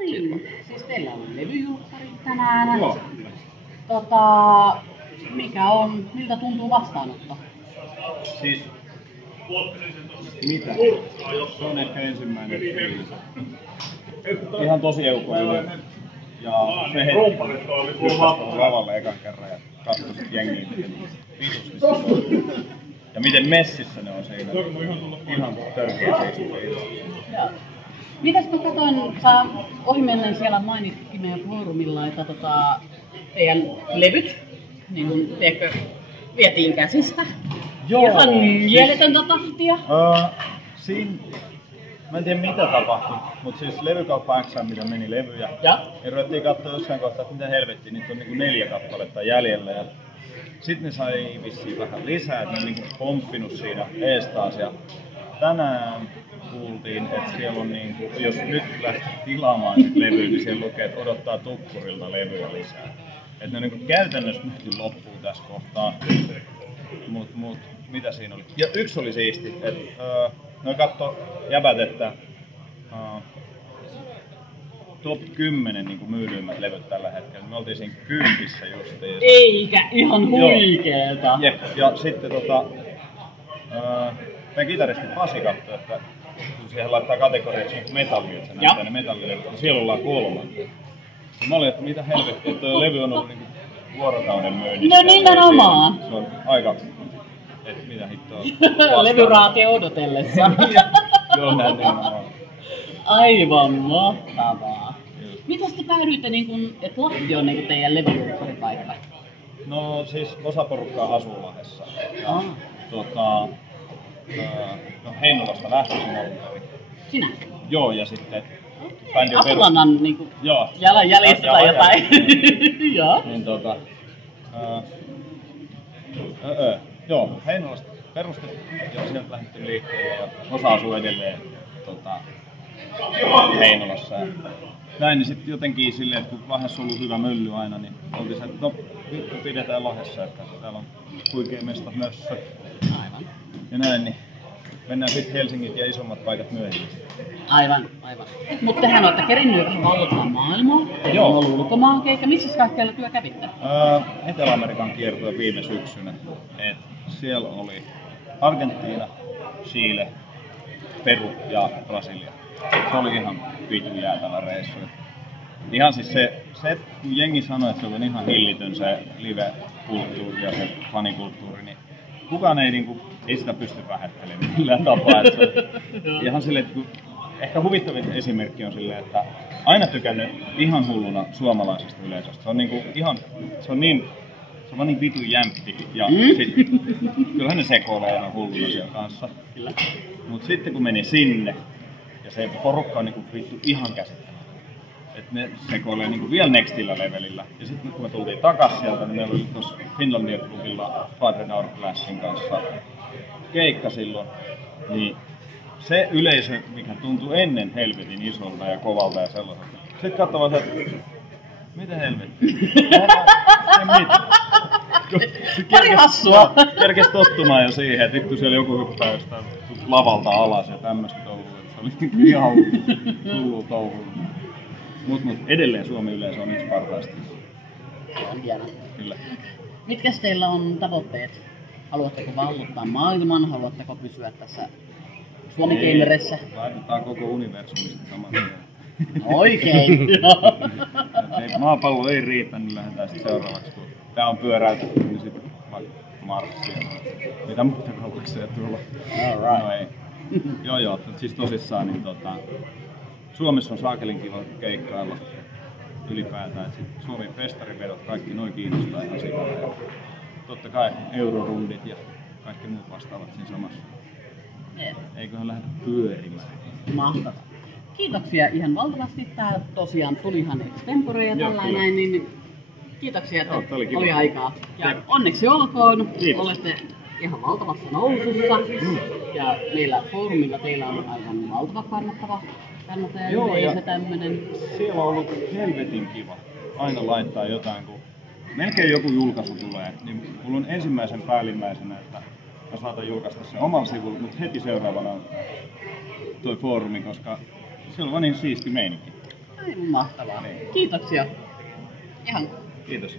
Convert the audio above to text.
niin, siis teillä on levyjulkkarit tänään. Joo. Miltä tuntuu vastaanotto? Siis, mitä? Se on ehkä ensimmäinen fiilis. Ihan tosi euforinen. Ja se hetki, kun lavalle ekan kerran ja katsoi sit jengiä, miten vitusti se on. Ja miten messissä ne on siinä. Ihan törkeä siistiä. Mitäs mä katsoin, sä ohimennen siellä mainitkin meidän foorumilla, että teidän levyt, niin kun, tiedätkö, vietiin käsistä. Joo. Ihan mieletöntä tahtia. Mä en tiedä mitä tapahtui, mutta siis levykauppa X, mitä meni levyjä. Ja ruvettiin katsoa jossain kohtaa, että mitä helvettiä, niitä on niinku 4 kappaletta jäljellä. Ja sitten ne sai vissiin vähän lisää, että ne on niinku pomppinut siinä ees taas. Ja tänään kuultiin, että siellä on niinku, jos nyt lähtee tilaamaan sit levyä, niin siellä lukee, että odottaa Tukkurilta levyä lisää. Että ne niinku käytännössä nyt loppuu tässä kohtaa. Mut mitä siinä oli? Ja yksi oli siisti, että no katso jäbät, että top 10 niin myydyimmät levyt tällä hetkellä. Me oltiin siinä 10 justiin. Eikä ihan huikeeta. Jep. Ja sitten meidän kitaristi Pasi katsoi, että kun siihen laittaa kategoriaksi niin metalli, että se näyttää ne metallilevyt, niin siellä ollaan 3. Ja mä olin, että mitä helvettiä, että tuo levy on ollut niin vuorokauden myynnissä. No nimenomaan. Se on aika, että mitä hittoa. Levyraatio odotellessa. Joo, näin nimenomaan. Aivan mahtavaa. Mitäs te päädyitte, että Lahti on teidän levyjulkkaripaikka? No siis osa porukkaa asuu Lahdessa. Ja, Heinolasta lähtöisin alun perin. Sinä? Joo, ja sitten bändi on Apulanan jalanjäljissä tai jotain. Joo. Niin joo, Heinolasta perustettiin ja sieltä lähdettiin liikkeelle ja osa asuu edelleen Heinolassa. Ja näin, niin sitten jotenkin silleen, että kun Lahdessa on ollut hyvä mylly aina, niin oltiin se, että no vittu pidetään Lahdessa, että täällä on huikea mesta mössö. Aivan. Ja näin, niin mennään sitten Helsingin ja isommat paikat myöhemmin. Aivan. Mutta tehän olette kerinnyt vähän vallottaa maailmaa. Teillä on ollut ulkomaankeikka. Missä kaikkialla työ kävitte? Etelä-Amerikan kiertue viime syksynä. Siellä oli Argentiina, Chile, Peru ja Brasilia. Se oli ihan vitun jäätävä reissu. Ihan siis se, kun jengi sanoi, että se on ihan hillitön se live-kulttuuri ja se fanikulttuuri, niin kukaan ei sitä pysty vähättelemään millään tapaa. Että se on ihan silleen, että ehkä huvittavin esimerkki on silleen, että aina tykännyt ihan hulluna suomalaisesta yleisöstä. Se on vaan niin vitun jämpti ja kyllähän ne sekoilee ihan hulluna siellä kanssa. Kyllä. Mut sitten kun meni sinne ja se porukka on vittu ihan käsittämätön. Että ne sekoilee vielä nextillä levelillä. Ja sitten kun me tultiin takas sieltä, niin meillä oli tuossa Finlandia klubilla Padre Hourglassin kanssa keikka silloin. Niin se yleisö, mikä tuntui ennen helvetin isolta ja kovalta ja sellaiselta. Sitten katsoi vaan se, että mitä helvettiä? Pari hassua. Kerkes tottumaan jo siihen, että vittu siellä joku hyppää jostain lavalta alas ja tämmöstä touhua. Se oli ihan hullu touhua. Mut edelleen Suomen yleisö on yksi parhaista. Se on hieno. Kyllä. Mitkäs teillä on tavoitteet? Haluatteko vallottaa maailman? Haluatteko pysyä tässä Suomi-gamerissa? Laitetaan koko universumista saman tien. Oikein. Maapallo ei riitä, niin lähdetään sitten seuraavaksi. Kun tää on pyöräytetty, niin sitten vaikka Marsia. Mitä muuta galakseja tuolla? Alright. No ei. Joo, siis tosissaan niin Suomessa on saakelin kiva keikkailla ylipäätään. Et sit Suomen festarivedot, kaikki noin kiinnostaa ihan sikana. Ja totta kai eurorundit ja kaikki muut vastaavat siinä samassa. Eiköhän lähdetä pyörimään. Mahtavaa. Kiitoksia ihan valtavasti. Tää tosiaan tulihan extempore ja tällainen näin, niin kiitoksia, että oli aikaa. Ja onneksi olkoon. Kiitos. Olette ihan valtavassa nousussa. Ja meillä foorumilla teillä on aivan valtava kannattajayleisö tämmönen. Siellä on ollut helvetin kiva aina laittaa jotain, kun melkein joku julkaisu tulee, niin mulla on ensimmäisen päällimmäisenä, että mä saatan julkaista sen omalla sivulla, mutta heti seuraavana on toi foorumi, koska siellä on vaan niin siisti meininki. Aivan mahtavaa. Niin. Kiitoksia. Ihan Kiitos.